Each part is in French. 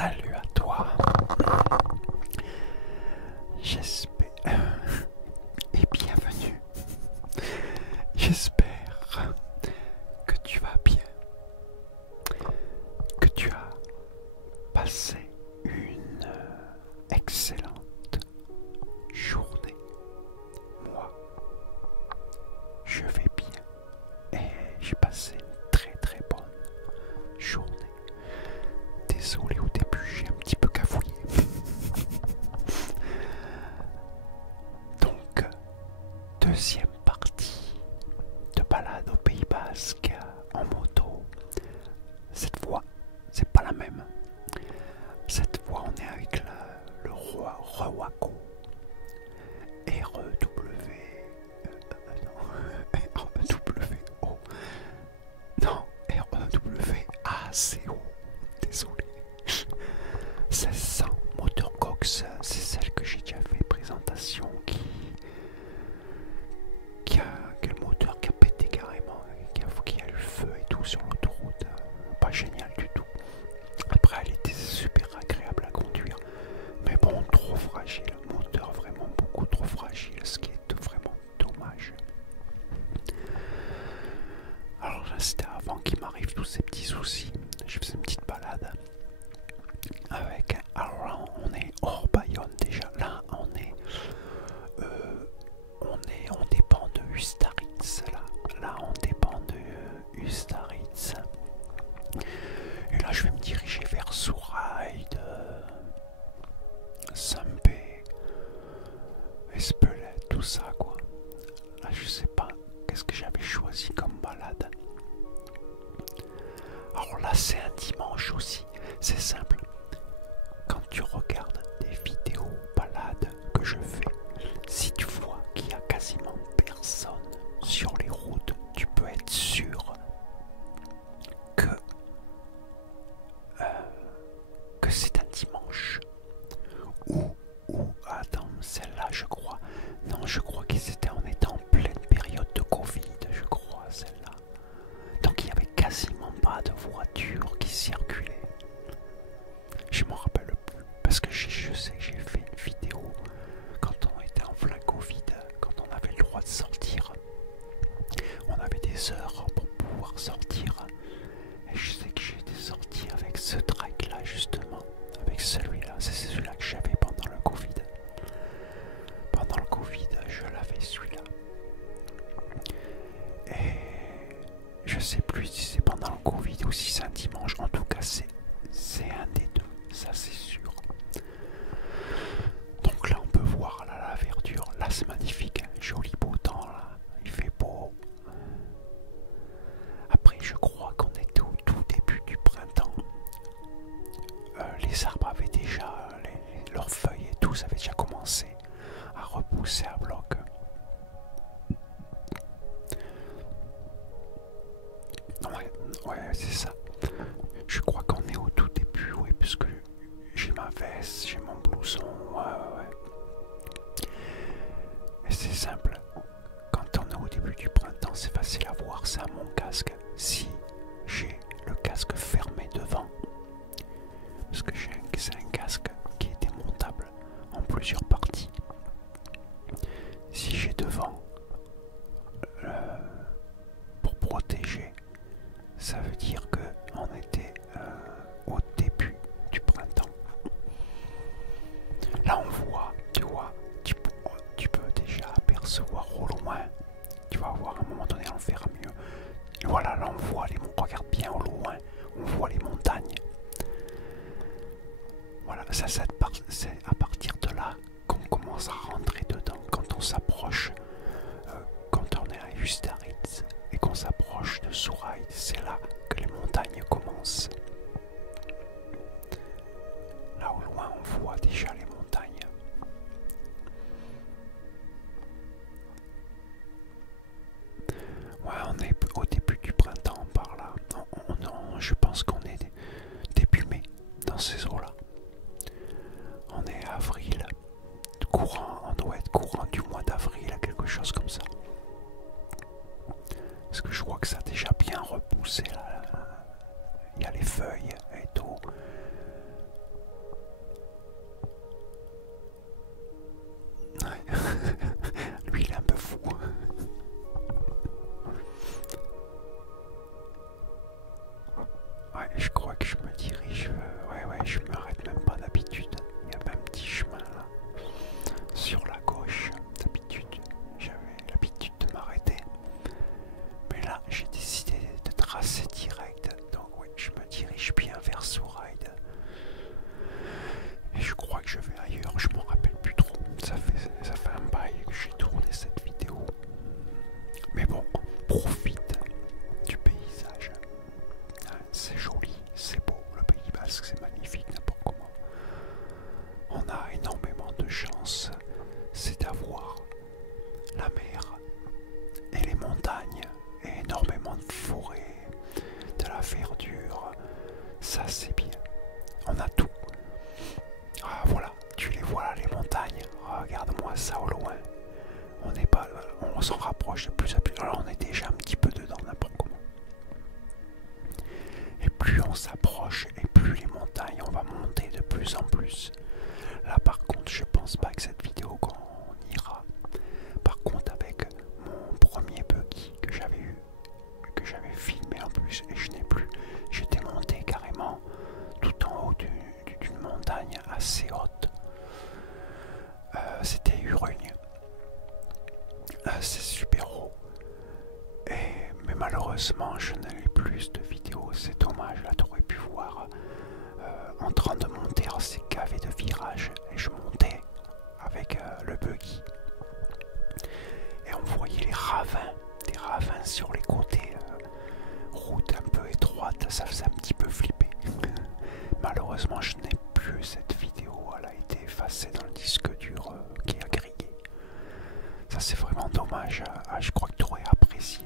Salut à toi. J'espère et bienvenue. J'espère que tu vas bien, que tu as passé une excellente journée. Moi, je vais bien et j'ai passé une très bonne journée. Désolé, au début j'ai un petit peu cafouillé. Donc, deuxième partie de balade au Pays Basque en moto. Cette fois, c'est pas la même. Cette fois, on est avec le roi Rewako. R-E-W-O. Non, R-E-W-A-C-O. Désolé. 1600 moteur Cox, c'est celle que j'ai déjà fait présentation qui a le moteur qui a pété carrément, qui a le feu et tout sur l'autoroute. Pas génial du tout. Après, elle était super agréable à conduire, mais bon, trop fragile. Moteur vraiment beaucoup trop fragile, ce qui est vraiment dommage. Alors là, c'était avant qu'il m'arrive tous ces petits soucis. Je faisais une petite balade avec. Alors là, on est hors Bayonne déjà. Là, on dépend de Ustaritz. Là, on dépend de Ustaritz. Et là, je vais me diriger vers Souraïde, Sampé, Espelette, tout ça quoi. Là, je sais pas qu'est-ce que j'avais choisi comme balade. Alors là, c'est un dimanche aussi. C'est simple. Quand tu regardes des vidéos balades que je fais, si tu vois qu'il y a quasiment personne sur les routes, tu peux être sûr que c'est un dimanche. Ou attends, celle-là, je crois. Non, je crois on était en pleine période de Covid, je crois, celle-là. Donc il n'y avait quasiment pas de voitures qui circulaient. Je m'en rappelle plus. Parce que je sais que j'ai fait une vidéo quand on était en plein Covid, quand on avait le droit de sortir. On avait des heures pour pouvoir sortir. Et je sais que j'étais sorti avec ce trike-là, justement. Avec celui-là. C'est celui-là que j'avais pendant le Covid. Pendant le Covid, je l'avais celui-là. Et je sais plus si c'est pendant le Covid ou si c'est un dimanche. En tout cas, c'est un des deux. Ça, c'est sûr. Donc là, on peut voir là, la verdure. Là, c'est magnifique. Hein. Joli beau temps, là. Il fait beau. Après, je crois qu'on était au tout début du printemps. Les arbres avaient déjà leurs feuilles et tout, ça avait déjà commencé à repousser à bloc. Ouais, c'est ça. Je crois qu'on est au tout début, oui, puisque j'ai ma veste, j'ai mon blouson, ouais. Et c'est simple. Quand on est au début du printemps, c'est facile à voir, c'est à mon casque. Si j'ai le casque fermé devant, parce que c'est un casque qui est démontable en plusieurs parties. Si j'ai devant pour protéger, ça veut dire que on était au début du printemps. Là on voit, tu vois, tu peux déjà apercevoir au loin. Tu vas voir à un moment donné on le verra mieux. Et voilà, là on voit regarde bien au loin, on voit les montagnes. Voilà, c'est à partir de là qu'on commence à rentrer dedans. Quand on s'approche, quand on est à Ustaritz et qu'on s'approche de Souraïde, c'est là que les montagnes commencent. Là au loin, on voit déjà les montagnes. Ouais, on est au début du printemps par là. Je pense qu'on est début mai dans ces eaux-là. On est avril, on doit être courant du mois d'avril, quelque chose comme ça. Parce que je crois que ça a déjà bien repoussé là, on s'approche et plus les montagnes, on va monter de plus en plus. Là par contre, je pense pas que cette vidéo qu'on ira. Par contre, avec mon premier buggy que j'avais eu, que j'avais filmé en plus et je n'ai plus, j'étais monté carrément tout en haut d'une montagne assez haute. C'était Urugne. C'est super haut. Mais malheureusement, je n'ai plus de vidéos. C'est dommage. Là, tu aurais pu voir en train de monter ces cavés de virage. Et je montais avec le buggy. Et on voyait les ravins. Des ravins sur les côtés. Route un peu étroite. Ça faisait un petit peu flipper. Malheureusement, je n'ai plus cette vidéo. Elle a été effacée dans le disque dur qui a grillé. Ça c'est vraiment dommage, je crois que tu aurais apprécié.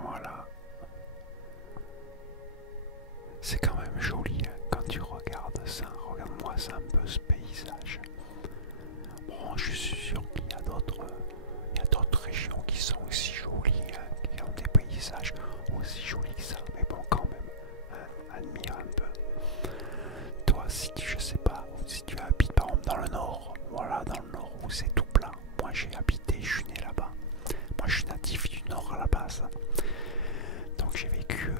Voilà. C'est quand même joli hein, quand tu regardes ça. Regarde-moi ça un peu ce paysage. Bon, je suis sûr qu'il y a d'autres régions qui sont aussi jolies, hein, qui ont des paysages aussi jolis que ça. Mais bon, quand même, hein, admire un peu. Toi, si tu, je sais pas, si tu habites par exemple dans le nord, voilà, dans le nord où c'est tout plat. Moi, j'ai habité, je suis né là-bas. Moi, je suis natif du nord à la base. Donc, j'ai vécu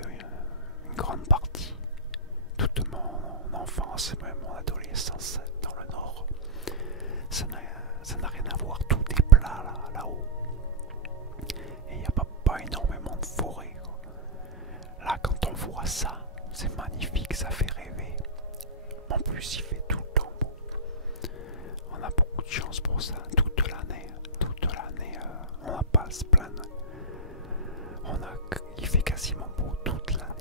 une grande partie, toute mon enfance, même mon adolescence dans le nord. Ça n'a rien à voir, tout est plat là-haut. Et il n'y a pas énormément de forêt. Là, quand on voit ça, c'est magnifique, ça fait rêver. En plus, il fait tout le temps beau. On a beaucoup de chance pour ça, toute l'année. On n'a pas à se plaindre. Il fait quasiment beau toute l'année.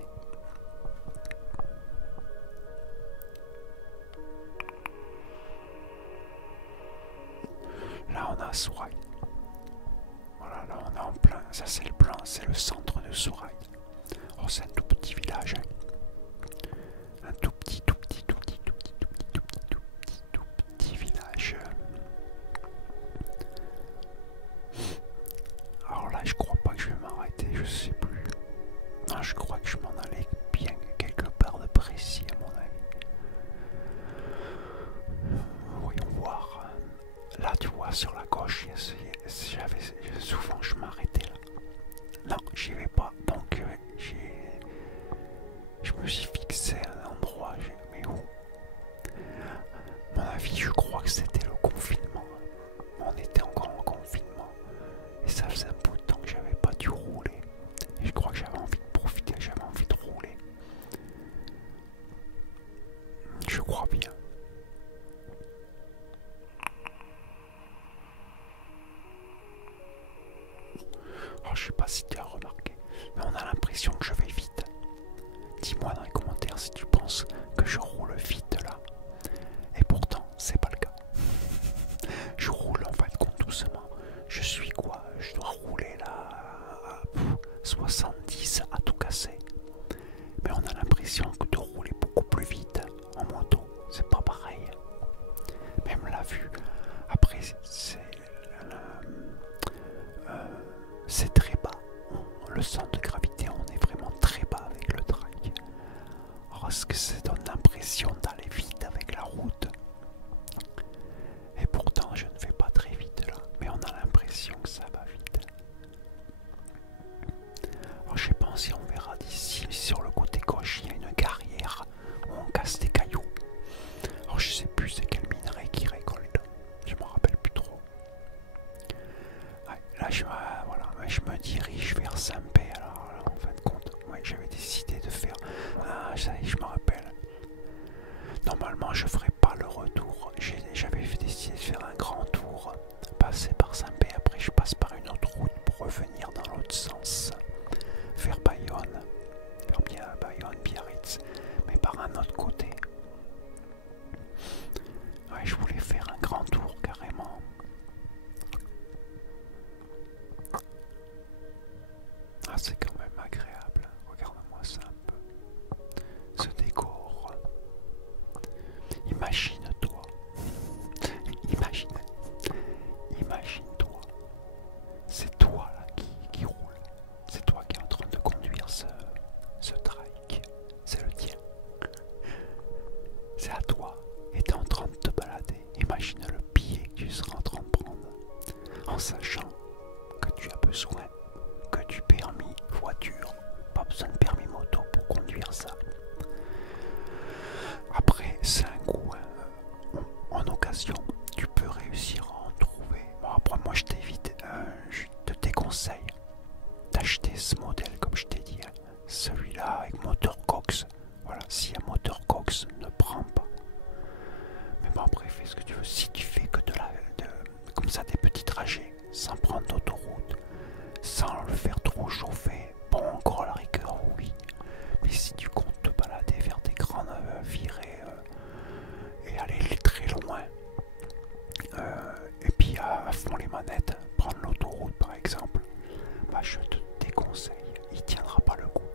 Là, on a Sourail. Voilà, là, on est en plein. Ça, c'est le plan, c'est le centre de Sourail. Oh, c'est un tout petit village. Un tout petit village. Alors là, je crois pas que je vais m'arrêter, je sais plus. Non, je crois que je m'en allais bien quelque part de précis, à mon avis. Voyons voir. Là, tu vois, sur la gauche, souvent je m'arrêtais là. Non, j'y vais pas. Donc, je me suis fixé à un endroit. Mais où? À mon avis, je crois que c'était le confinement. On était encore en confinement. Et ça faisait un bout de temps que j'avais pas dû rouler. Et je crois que j'avais envie de profiter, j'avais envie de rouler. Je crois bien. Alors, je sais pas si tu as remarqué, mais on a l'impression que je vais vite. Dis-moi dans les commentaires si tu penses que je roule vite là. Et pourtant, c'est pas le cas. Je roule en fin de compte doucement. Je suis quoi? Je dois rouler là à 70 à tout casser. Mais on a l'impression que de rouler beaucoup plus vite en moto, c'est pas pareil. Même la vue, après c'est très bas. Le centre de gravité, on est vraiment très bas avec le trail. Alors, est-ce que ça donne l'impression d'aller vite avec la route? Et pourtant, je ne vais pas très vite là, mais on a l'impression que ça va vite. Alors, je sais pas si on verra d'ici, sur le côté gauche, il y a une carrière où on casse des cailloux. Alors, je sais plus c'est quel minerai qui récolte. Je m'en rappelle plus trop. Ouais, là, je me dirige vers Saint-Pé. Alors, là, en fin de compte, ouais, j'avais décidé de faire. Ah, ça y est, je me rappelle. Normalement, je ferai pas le retour. J'avais décidé de faire un grand tour, passer par Saint-Pé. Après, je passe par une autre route pour revenir dans l'autre sens, vers Bayonne, vers Bayonne, Biarritz, mais par un autre côté. Ouais, je voulais faire un grand tour carrément. Ah, c'est quand même agréable. Regarde-moi ça un peu. Ce décor. c'est à toi. Et tu es en train de te balader. Imagine le billet que tu seras en train de prendre en sachant que tu as besoin que du permis voiture. Pas besoin de permis moto pour conduire ça. Après, c'est un coup, hein. En occasion, tu peux réussir à en trouver. Bon, après, moi, je te déconseille d'acheter ce modèle, comme je t'ai dit. Hein. Celui-là avec moteur Cox. Voilà, s'il y a moteur Cox, ne prends pas. Mais bon, après, fais ce que tu veux. Si tu fais que comme ça, des petits trajets, sans prendre d'autoroute, sans le faire trop chauffer, bon, encore à la rigueur, oui. Mais si tu comptes te balader vers des grandes virées et aller très loin, et puis à fond les manettes, prendre l'autoroute par exemple, bah, je te déconseille, il tiendra pas le coup.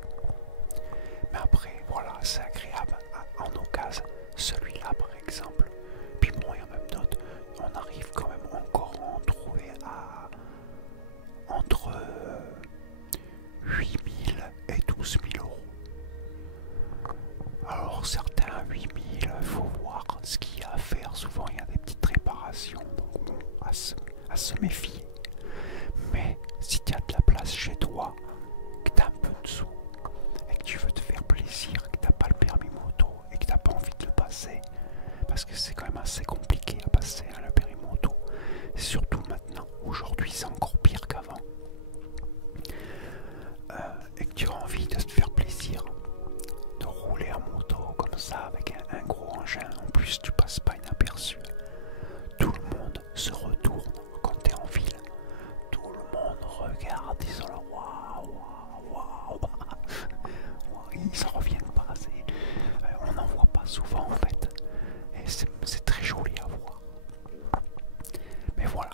Mais après, voilà, c'est agréable en occasion, celui-là par exemple. Puis bon, il y en a même d'autres, on arrive quand même encore à en trouver à entre 8 000 et 12 000 euros. Alors certains 8 000, il faut voir ce qu'il y a à faire. Souvent il y a des petites réparations, donc bon, à se méfier. Mais si tu as de la place chez toi, que tu as un peu de sous, et que tu veux te faire plaisir, que tu n'as pas le permis moto, et que tu n'as pas envie de le passer, parce que c'est quand même assez compliqué à passer hein, le permis moto, surtout maintenant, aujourd'hui c'est encore pire qu'avant. Et que tu as envie de te faire plaisir, de rouler en moto comme ça avec un gros engin, en plus tu passes pas inaperçu. Tout le monde se retourne quand tu es en ville. Tout le monde regarde, ils sont là, waouh, waouh, waouh. Ils en reviennent pas. On n'en voit pas souvent en fait. Et c'est très joli à voir. Mais voilà,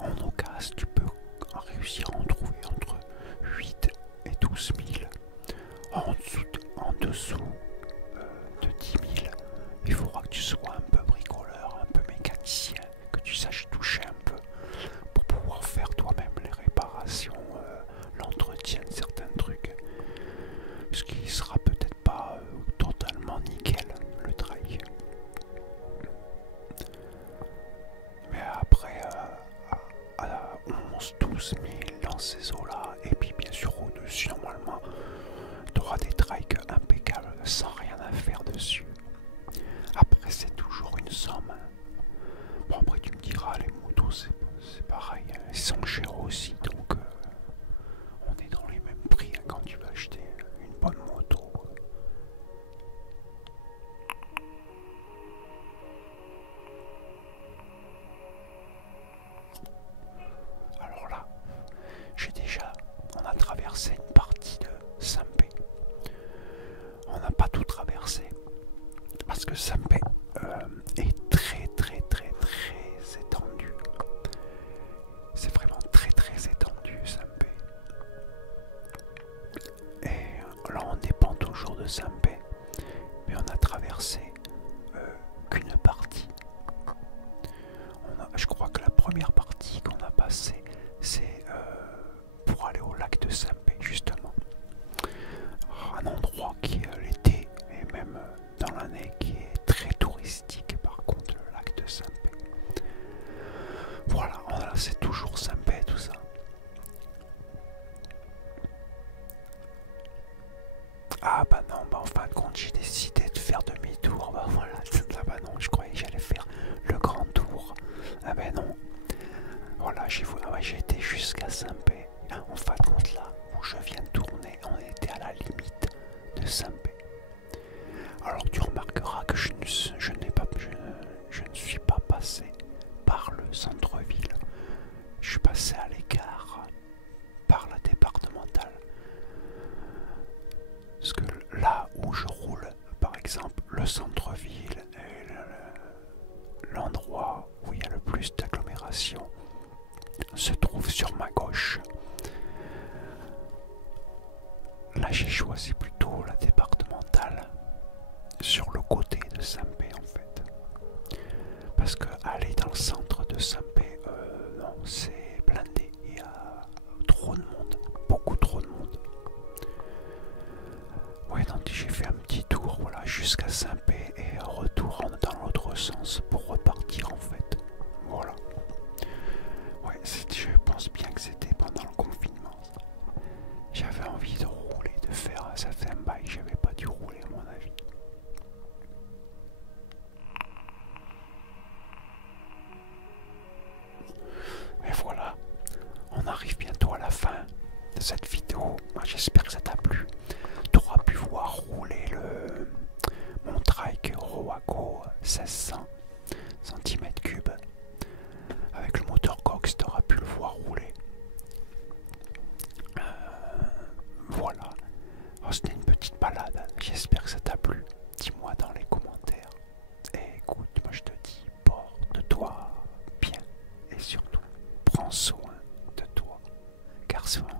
en occasion, tu peux réussir à en trouver entre 8 et 12 000. En dessous de 10 000, il faudra que tu sois un peu bricoleur, un peu mécanicien, que tu saches toucher un peu pour pouvoir faire toi-même les réparations, l'entretien de certains trucs. Ce qui sera peut-être pas totalement nickel, le trail. Mais après, à 11-12 000 dans ces eaux-là, et puis bien sûr au-dessus, normalement, tu auras des trikes impeccables sans rien à faire dessus. Après, c'est toujours une somme. Bon, après, tu me diras, les motos, c'est pareil, hein. Ils sont chers aussi, donc on est dans les mêmes prix hein, quand tu vas acheter une bonne moto. Alors là, on a traversé une partie de Saint-Pé. On n'a pas tout traversé parce que Saint-Pé est très étendu. C'est vraiment très étendu Saint-Pé. Et là on dépend toujours de Saint-Pé, mais on a traversé qu'une partie. Je crois que la première partie qu'on a passée, c'est pour aller au lac de Saint-Pé justement. Un endroit qui l'été et même dans l'année qui est très touristique par contre, le lac de Saint-Pé. Voilà, c'est toujours Saint-Pé tout ça. Ah bah non, bah en fin de compte j'ai décidé de faire demi-tour, bah voilà, ah bah non, je croyais que j'allais faire le grand tour. Ah bah non, voilà, j'ai été jusqu'à Saint-Pé. En fin de compte là, où je viens de tourner, on était à la limite de Saint-Pé. Alors tu remarqueras que je ne suis pas passé par le centre-ville. Je suis passé à l'écart par la départementale. Parce que là où je roule, par exemple, le centre-ville est l'endroit où il y a le plus d'agglomération se trouve sur ma gauche. Là j'ai choisi plutôt la départementale sur le côté de Saint-Pé en fait. Parce que aller dans le centre de Saint-Pé, non, c'est blindé. Il y a trop de monde, beaucoup trop de monde. Ouais, donc j'ai fait un petit tour, voilà, jusqu'à Saint-Pé et retour en sens pour repartir en fait. Voilà. Ouais, je pense bien que c'était pendant le confinement. J'avais envie de rouler, de faire un certain bail, j'avais pas dû rouler à mon avis. Et voilà, on arrive bientôt à la fin de cette vidéo. J'espère que ça t'a plu. Tu auras pu voir rouler mon trike Roaco 1600 cm3 avec le moteur Cox, tu auras pu le voir rouler. Voilà, c'était une petite balade. J'espère que ça t'a plu. Dis-moi dans les commentaires. Et écoute, moi je te dis, porte-toi bien et surtout, prends soin de toi, car souvent